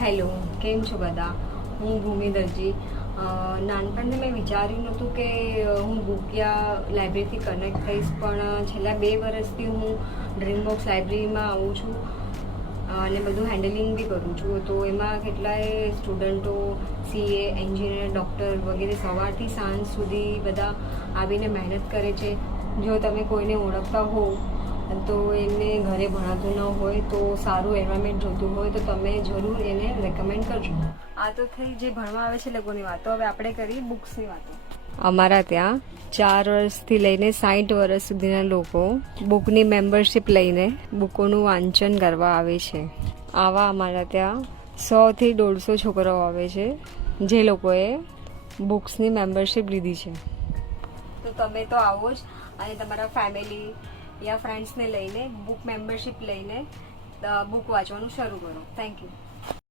Hello, કેમ છો બધા? હું ભૂમિ દરજી. નાનપણથી મેં વિચાર્યું નહોતું કે હું બુકિયા લાઇબ્રેરીથી કનેક્ટ થઈશ, પણ છેલ્લા 2 વર્ષથી હું ડ્રીમ બોક્સ લાઇબ્રેરીમાં આવું છું અને બધું હેન્ડલિંગ બી કરું છું. તો એમાં કેટલાય સ્ટુડન્ટો CA, એન્જિનિયર, ડૉક્ટર વગેરે સવારથી સાંજ સુધી બધા આવીને મહેનત કરે છે. જો તમે કોઈને ઓળખતા હો તો એમને ઘરે ભણાતું ન હોય તો સારું એન્વાયરમેન્ટ જોતું હોય તો તમે જરૂર એને રેકમેન્ડ કરજો. આ તો થઈ જે ભણવા આવે છે લોકોની વાતો. હવે આપણે કરીએ બુક્સની વાતો. અમારા ત્યાં 4 વર્ષથી લઈને 60 વર્ષ સુધીના લોકો બુકની મેમ્બરશિપ લઈને બુકોનું વાંચન કરવા આવે છે. આવા અમારા ત્યાં 100 થી 150 છોકરાઓ આવે છે જે લોકોએ બુક્સની મેમ્બરશિપ લીધી છે. તો તમે તો આવો જ અને તમારા ફેમિલી યા ફ્રેન્ડ્સને લઈને બુક મેમ્બરશિપ લઈને બુક વાંચવાનું શરૂ કરો. Thank you.